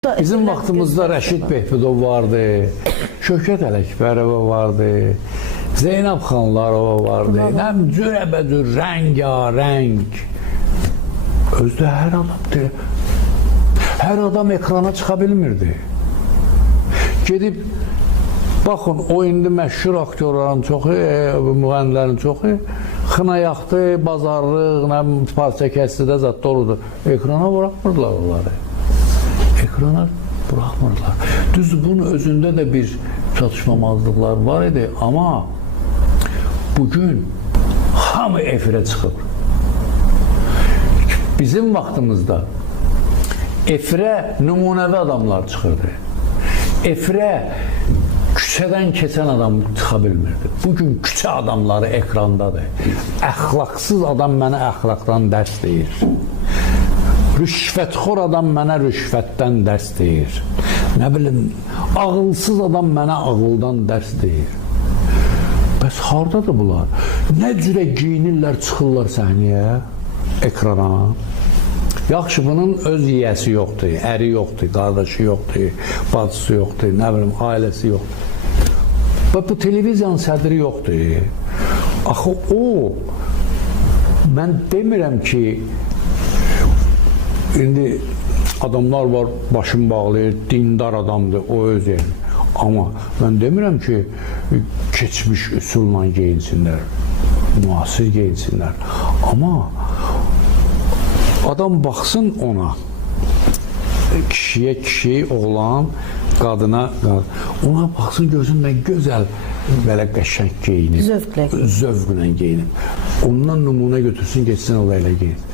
Bizim vaxtımızda Rəşid Behbudov vardı, Şöhrət Ələkbərova vardı, Zeynəb Xanlarova vardı, nəm cürəbəcür, rəngarəng. Özdə hər adam ekrana çıxa bilmirdi. Gedib, baxın, o indi məşhur aktyorların çoxu, müğənnilərin çoxu, xınayaqdı, bazarlıq, parça kəsdidə zat doludur. Ekrana bırakmırdılar onları. Ekrana bırakmırlar. Düzdür, bunun özündə də bir çatışmamazlıqlar var idi, amma bugün hamı efirə çıxıb. Bizim vaxtımızda efirə nümunəvi adamlar çıxırdı. Efirə küçədən keçən adam çıxa bilmirdi. Bugün küçə adamları ekrandadır. Əxlaqsız adam mənə əxlaqdan dərs deyir. Rüşvətxor adam mənə rüşvətdən dərs deyir. Nə bilim, ağılsız adam mənə ağıldan dərs deyir. Bəs hardadır bunlar? Nə cürə giyinirlər, çıxırlar səhnəyə, ekrana? Yaxşı, bunun öz yiyəsi yoxdur, əri yoxdur, qardaşı yoxdur, bacısı yoxdur, nə bilim, ailəsi yoxdur. Və bu televiziyanın sədri yoxdur. Axı o, mən demirəm ki, İndi adamlar var, başını bağlayır, dindar adamdır, o öz yerini. Amma mən demirəm ki, keçmiş üsulla geyinsinlər, müasir geyinsinlər. Amma adam baxsın ona, kişiyə kişi, oğlan, qadına, ona baxsın, gözündən gözəl, belə qəşəng geyinib, zövqlə geyinib. Ondan nümunə götürsün, geçsin o elə geyinib.